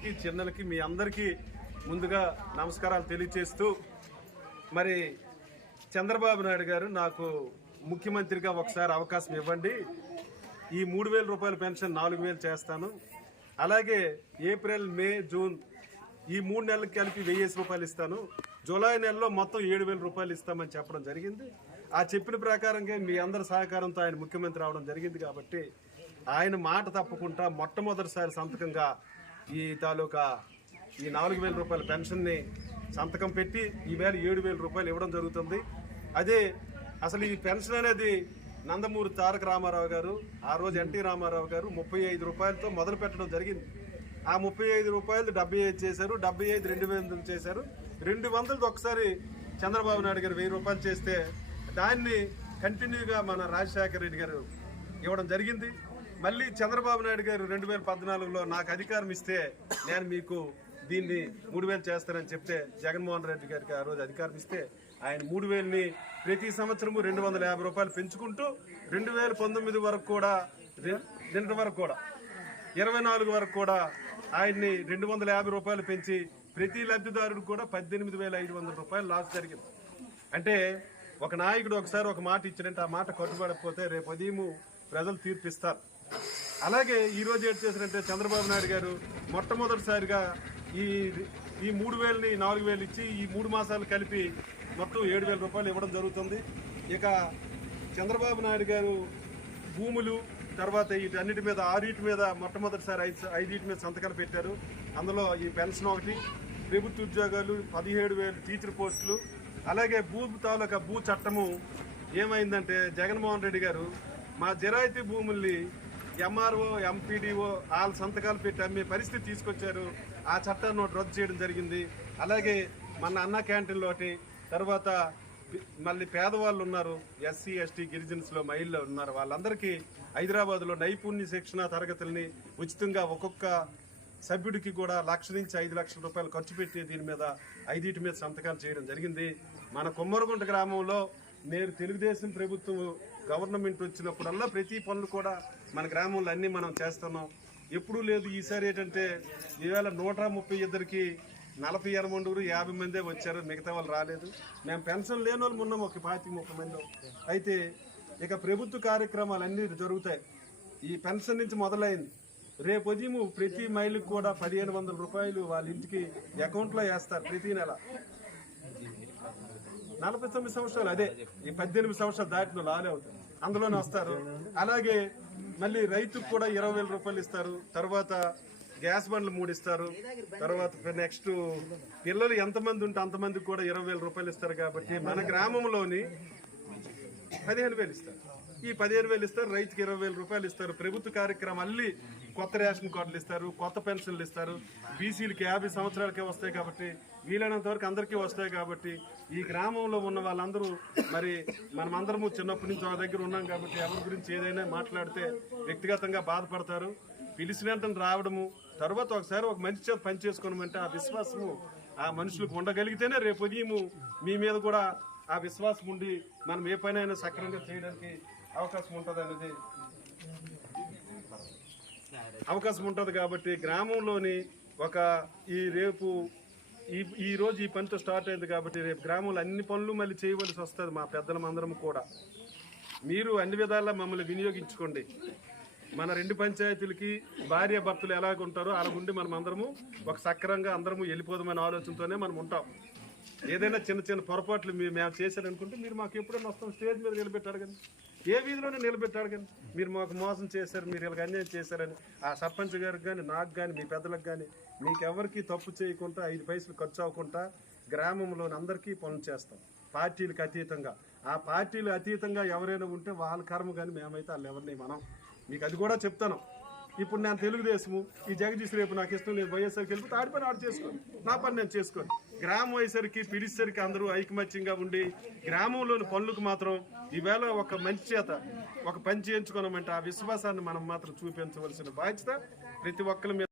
పెద్దలకి చిన్నలకి మీ అందరికీ ముందుగా నమస్కారాలు తెలియచేస్తూ మరి చంద్రబాబు నాయుడు గారు నాకు ముఖ్యమంత్రిగా ఒకసారి అవకాశం ఇవ్వండి. ఈ మూడు వేల రూపాయల పెన్షన్ నాలుగు వేలు చేస్తాను. అలాగే ఏప్రిల్ మే జూన్ ఈ మూడు నెలలకు కలిపి వెయ్యేసి రూపాయలు ఇస్తాను. జూలై నెలలో మొత్తం ఏడు వేల రూపాయలు ఇస్తామని చెప్పడం జరిగింది. ఆ చెప్పిన ప్రకారంగా మీ అందరి సహకారంతో ఆయన ముఖ్యమంత్రి అవడం జరిగింది కాబట్టి ఆయన మాట తప్పకుండా మొట్టమొదటిసారి సంతకంగా ఈ తాలూకా ఈ నాలుగు వేల రూపాయల పెన్షన్ని సంతకం పెట్టి ఈవేళ ఏడు వేల రూపాయలు ఇవ్వడం జరుగుతుంది. అదే అసలు ఈ పెన్షన్ అనేది నందమూరి తారక రామారావు గారు ఆ రోజు ఎన్టీ రామారావు గారు ముప్పై ఐదు రూపాయలతో మొదలు పెట్టడం జరిగింది. ఆ ముప్పై ఐదు రూపాయలు డెబ్బై ఐదు చేశారు డెబ్బై ఐదు రెండు వందలు చేశారు. రెండు వందలది ఒకసారి చంద్రబాబు నాయుడు గారు వెయ్యి రూపాయలు చేస్తే దాన్ని కంటిన్యూగా మన రాజశేఖర రెడ్డి గారు ఇవ్వడం జరిగింది. మళ్ళీ చంద్రబాబు నాయుడు గారు రెండు వేల పద్నాలుగులో నాకు అధికారం ఇస్తే నేను మీకు దీన్ని మూడు వేలు చేస్తానని చెప్తే జగన్మోహన్ రెడ్డి గారికి ఆ రోజు అధికారం ఇస్తే ఆయన మూడు వేలని ప్రతి సంవత్సరము రెండు వందల యాభై రూపాయలు పెంచుకుంటూ రెండు వేల పంతొమ్మిది వరకు కూడా నిన్నటి వరకు కూడా ఇరవై నాలుగు వరకు కూడా ఆయన్ని రెండు వందల యాభై రూపాయలు పెంచి ప్రతి లబ్ధిదారుడు కూడా పద్దెనిమిది వేల ఐదు వందల రూపాయలు లాస్ జరిగింది. అంటే ఒక నాయకుడు ఒకసారి ఒక మాట ఇచ్చినట్టు ఆ మాట కట్టుబడకపోతే రేపు ఉదయం ప్రజలు తీర్పిస్తారు. అలాగే ఈరోజు ఏడు ఏం చేశారంటే చంద్రబాబు నాయుడు గారు మొట్టమొదటిసారిగా ఈ ఈ మూడు వేలని నాలుగు వేలు ఇచ్చి ఈ మూడు మాసాలు కలిపి మొత్తం ఏడు వేల రూపాయలు ఇవ్వడం జరుగుతుంది. ఇక చంద్రబాబు నాయుడు గారు భూములు తర్వాత వీటన్నిటి మీద ఆరీటి మీద మొట్టమొదటిసారి ఐదు ఐదింటి మీద సంతకాలు పెట్టారు. అందులో ఈ పెన్షన్ ఒకటి ప్రభుత్వ ఉద్యోగాలు పదిహేడు వేలు టీచర్ పోస్టులు అలాగే భూ తాలూకా భూ చట్టము ఏమైందంటే జగన్మోహన్ రెడ్డి గారు మా జిరాయితీ భూముల్ని ఎంఆర్ఓ ఎంపీడీఓ వాళ్ళ సంతకాలు పెట్టి అమ్మే పరిస్థితి తీసుకొచ్చారు. ఆ చట్టాన్ని రద్దు చేయడం జరిగింది. అలాగే మన అన్న క్యాంటీన్లోటి తర్వాత మళ్ళీ పేదవాళ్ళు ఉన్నారు. ఎస్సీ ఎస్టీ గిరిజన్స్లో మహిళలు ఉన్నారు. వాళ్ళందరికీ హైదరాబాద్లో నైపుణ్య శిక్షణ తరగతుల్ని ఉచితంగా ఒక్కొక్క సభ్యుడికి కూడా లక్ష నుంచి ఐదు లక్షల రూపాయలు ఖర్చు పెట్టి దీని మీద ఐదింటి మీద సంతకాలు చేయడం జరిగింది. మన కుమ్మరగుంట గ్రామంలో నేడు తెలుగుదేశం ప్రభుత్వం గవర్నమెంట్ వచ్చినప్పుడల్లా ప్రతి పనులు కూడా మన గ్రామంలో అన్నీ మనం చేస్తున్నాం. ఎప్పుడూ లేదు ఈసారి ఏంటంటే ఈవేళ నూట ముప్పై ఇద్దరికి నలభై ఎనమండుగురు యాభై మందే వచ్చారు. మిగతా వాళ్ళు రాలేదు. మేము పెన్షన్ లేని వాళ్ళు ఉన్నాం ఒక పాతి ముప్పై మంది. అయితే ఇక ప్రభుత్వ కార్యక్రమాలు అన్నీ జరుగుతాయి. ఈ పెన్షన్ నుంచి మొదలైంది. రేపు ఉదయం ప్రతి మైలుకి కూడా పదిహేను వందల రూపాయలు వాళ్ళ ఇంటికి అకౌంట్లో వేస్తారు ప్రతి నెల. నలభై తొమ్మిది సంవత్సరాలు అదే ఈ పద్దెనిమిది సంవత్సరాలు దాటిన లాలే అవుతుంది. అందులోనే వస్తారు. అలాగే మళ్ళీ రైతుకు కూడా ఇరవై వేల రూపాయలు ఇస్తారు. తర్వాత గ్యాస్ బండ్లు మూడు ఇస్తారు. తర్వాత నెక్స్ట్ పిల్లలు ఎంతమంది ఉంటే అంతమందికి కూడా ఇరవై వేల రూపాయలు ఇస్తారు కాబట్టి మన గ్రామంలోని పదిహేను వేలు ఇస్తారు. ఈ పదిహేను వేలు ఇస్తారు రైతుకి ఇరవై వేల రూపాయలు ఇస్తారు. ప్రభుత్వ కార్యక్రమం అల్లి కొత్త రేషన్ కార్డులు ఇస్తారు కొత్త పెన్షన్లు ఇస్తారు. బీసీలకి యాభై సంవత్సరాలకే వస్తాయి కాబట్టి వీలైనంత వరకు అందరికీ వస్తాయి కాబట్టి ఈ గ్రామంలో ఉన్న వాళ్ళందరూ మరి మనమందరము చిన్నప్పటి నుంచి ఒక దగ్గర ఉన్నాం కాబట్టి ఎవరి గురించి ఏదైనా మాట్లాడితే వ్యక్తిగతంగా బాధపడతారు. పిలిచిన రావడము తర్వాత ఒకసారి ఒక మంచి చేత పని చేసుకోనమంటే ఆ విశ్వాసము ఆ మనుషులకు ఉండగలిగితేనే రేపు ఉదయం మీ మీద కూడా ఆ విశ్వాసం ఉండి మనం ఏ పనైనా సక్రమంగా చేయడానికి అవకాశం ఉంటుంది అనేది అవకాశం ఉంటుంది కాబట్టి గ్రామంలోని ఒక ఈ రేపు ఈ ఈ రోజు ఈ పనితో స్టార్ట్ అయింది కాబట్టి రేపు గ్రామంలో అన్ని పనులు మళ్ళీ చేయవలసి వస్తుంది మా పెద్దలం అందరం కూడా. మీరు అన్ని విధాలా మమ్మల్ని వినియోగించుకోండి. మన రెండు పంచాయతీలకి భార్య భర్తలు ఎలాగ ఉంటారో అలాగుండి మనం అందరము ఒక సక్రంగా అందరము వెళ్ళిపోదామనే ఆలోచనతోనే మనం ఉంటాం. ఏదైనా చిన్న చిన్న పొరపాట్లు మీరు మేము చేశారనుకుంటే మీరు మాకు ఎప్పుడైనా వస్తాం స్టేజ్ మీద నిలబెట్టాడు కానీ. ఏ వీధిలోనే నిలబెట్టాడు కానీ. మీరు మాకు మోసం చేశారు మీరు ఇలాగ అన్యాయం చేశారని. ఆ సర్పంచ్ గారికి కానీ నాకు కానీ మీ పెద్దలకు కానీ మీకు ఎవరికి తప్పు చేయకుండా ఐదు పైసలు ఖర్చు అవ్వకుండా గ్రామంలోని అందరికీ పనులు చేస్తాం. పార్టీలకు అతీతంగా. ఆ పార్టీలు అతీతంగా ఎవరైనా ఉంటే వాళ్ళ కర్మ కానీ మేమైతే వాళ్ళు ఎవరిని మనం. మీకు అది కూడా చెప్తాను. ఇప్పుడు నేను తెలుగుదేశము. ఈ జగదీష్ రేపు నాకు ఇష్టం లేదు. వైఎస్ఆర్కి వెళ్ళిపోతే ఆడి పని ఆడు చేసుకోను నా పని నేను చేసుకోను. గ్రామం అయ్యేసరికి పిలిచేసరికి అందరూ ఐకమత్యంగా ఉండి గ్రామంలోని పనులకు మాత్రం ఈవేళ ఒక మంచి చేత ఒక పని చేయించుకోనమంటే ఆ విశ్వాసాన్ని మనం మాత్రం చూపించవలసిన బాధ్యత ప్రతి ఒక్కరి మీద